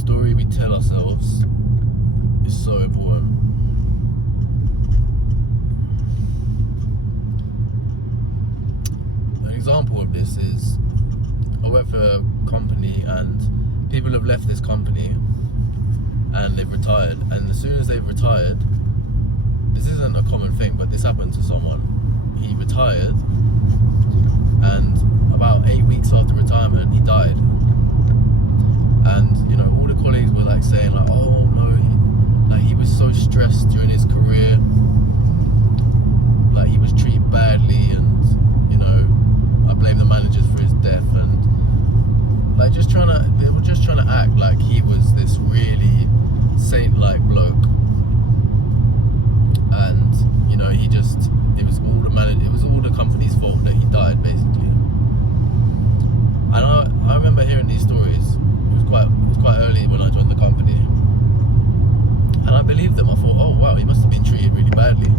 story we tell ourselves is so important. An example of this is I work for a company and people have left this company and they've retired, and as soon as they've retired, this isn't a common thing, but this happened to someone. He retired, and about 8 weeks after retirement he died. And you know, all the colleagues were like saying like, oh no, he was so stressed during his career, like he was treated badly, and you know, I blame the managers for his death, and like they were just trying to act like he was this really saint-like bloke. And you know, it was all the company's fault that he died, basically. And I remember hearing these stories. It was quite early when I joined the company, and I believed them. I thought, oh wow, he must have been treated really badly.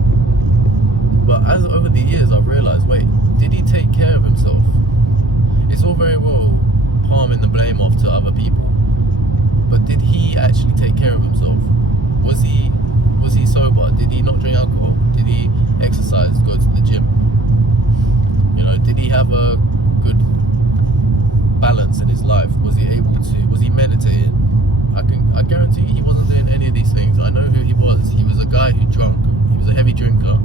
But as over the years, I've realised, wait, did he take care of himself? It's all very well palming the blame off to other people, but did he actually take care of himself? Was he sober? Did he not drink alcohol? Did he exercise, go to the gym? You know, did he have a good balance in his life? Was he meditating? I guarantee you he wasn't doing any of these things. I know who he was. He was a guy who drank. He was a heavy drinker.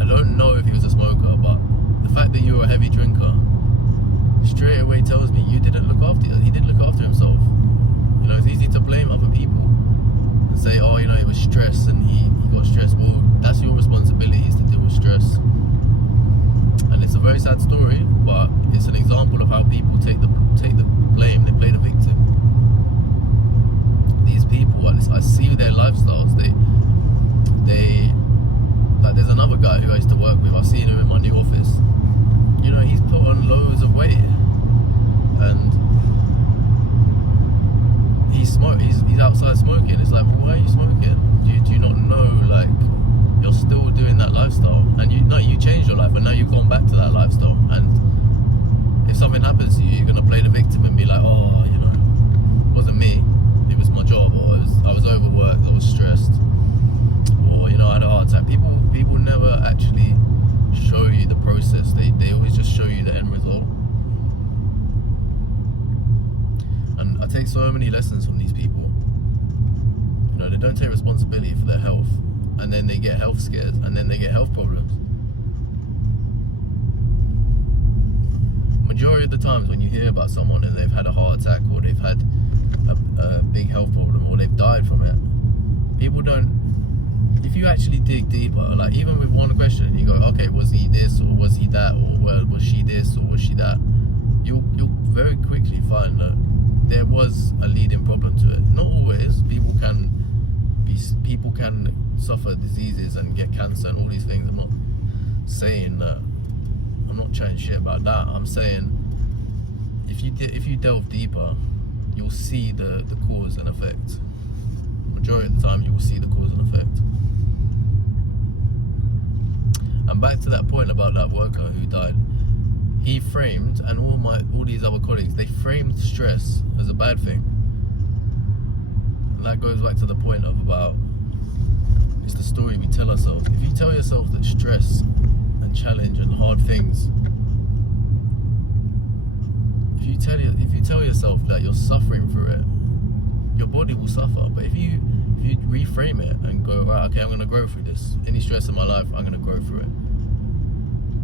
I don't know if he was a smoker, but the fact that you were a heavy drinker straight away tells me he didn't look after himself. You know, it's easy to blame other people and say, oh, you know, it was stress and he got stressed. Well, that's your responsibility, is to deal with stress. And it's a very sad story, but it's an example of how people take the blame. They play the victim. These people, I see their lifestyles. They like, there's another guy who I used to work with. I've seen him in my new office. You know, he's put on loads of weight, and he's outside smoking. It's like, well, why are you smoking? Do you not know, like, you're still doing that lifestyle, and you changed your life, and now you've gone back to that lifestyle. And if something happens to you, you're gonna play the victim and be like, oh, you know, it wasn't me, it was my job, or I was overworked, I was stressed, or you know, I had a heart attack. People never actually show you the process. They always just show you the end result. And I take so many lessons from these people. You know, they don't take responsibility for their health, and then they get health scares, and then they get health problems. Majority of the times when you hear about someone and they've had a heart attack, or they've had a big health problem, or they've died from it, people don't, if you actually dig deeper, like even with one question, you go, okay, was he this, or was he that, or was she this, or was she that? You'll very quickly find that there was a leading problem to it. Not always. People can suffer diseases and get cancer and all these things. I'm not saying that. I'm not chatting shit about that. I'm saying if you delve deeper, you'll see the cause and effect. Majority of the time, you will see the cause and effect. And back to that point about that worker who died, he framed, and all these other colleagues, they framed stress as a bad thing. And that goes back to the point of about, it's the story we tell ourselves. If you tell yourself that stress and challenge and hard things, if you tell yourself that you're suffering through it, your body will suffer. But if you reframe it and go, right, okay, I'm going to grow through this. Any stress in my life, I'm going to grow through it.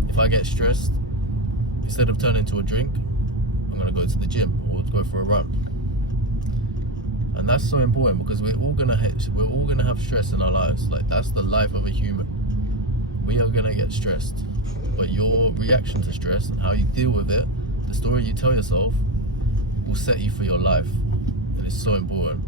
If I get stressed, instead of turning to a drink, I'm going to go to the gym or go for a run. And that's so important, because we're all gonna have stress in our lives. Like, that's the life of a human. We are gonna get stressed, but your reaction to stress and how you deal with it, the story you tell yourself, will set you for your life, and it's so important.